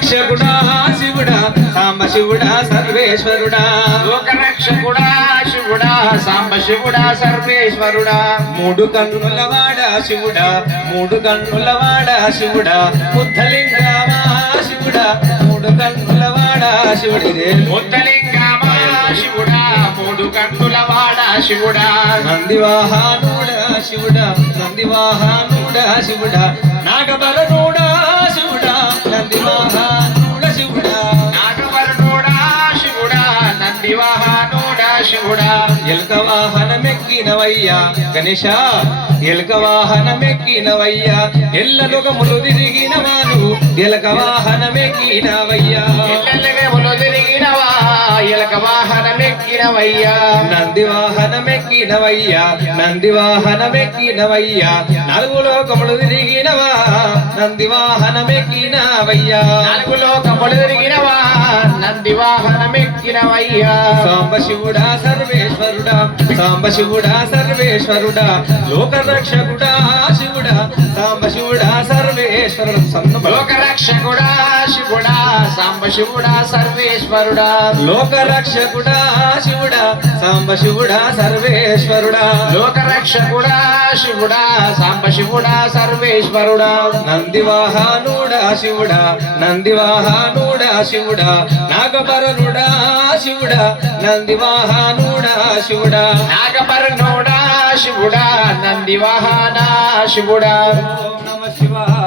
లోకరక్షకుడా శివుడా సాంబ శివుడా సర్వేశ్వరుడా లోకరక్షకుడా శివుడా సాంబ శివుడా సర్వేశ్వరుడా మూడు కన్నులవాడ శివుడా మూడు కన్నులవాడ శివుడా బుద్ధలింగమా శివుడా మూడు కన్నులవాడ శివుడిదే ముద్దలింగమా శివుడా మూడు కన్నులవాడ శివుడా నందివాహనుడా శివుడా నందివాహనుడా శివుడా నాగబలనుడా శివుడా నందివాహనుడా శివుడా నాగవరుణుడా శివుడా నందివాహనుడా శివుడా ఎలుక వాహనమెక్కినవయ్యా గణేశ ఎలుక వాహనమెక్కినవయ్యా ఎల్ల లోకములు తిరిగినవాను ఎలుక వాహనమెక్కినవయ్యా ఎల్లెల్లగములు తిరిగినవా ఎలక వాహనమెక్కినవయ్యా నంది వాహనమెక్కినవయ్యా నంది వాహనమెక్కినవయ్యా నాలుగు లోకములు తిరిగినవా నంది వాహనమెక్కినవయ్యా నాలుగు లోకములు తిరిగినవా నంది వాహనమెక్కినవయ్యా సాంబ శివుడా సర్వేశ్వరుడా సాంబ శివుడా సర్వేశ్వరుడా లోకరక్షకుడా శివుడా సాంబ శివుడా సర్వేశ్వరుడు లోకరక్షకుడా శివుడా సాంబ శివుడా సర్వేశ్వరుడా లోకరక్షకుడా శివుడా సాంబ శివుడా సర్వేశ్వరుడా లోకరక్షకుడా శివుడా సాంబ శివుడా సర్వేశ్వరుడా నందివాహనుడా శివుడా నందివాహనుడా శివుడా నాగపరనుడా శివుడా నందివాహనుడా శివుడా నాగపర్ణుడా శివుడా నందివాహన శివుడా ఓం నమ శివాయ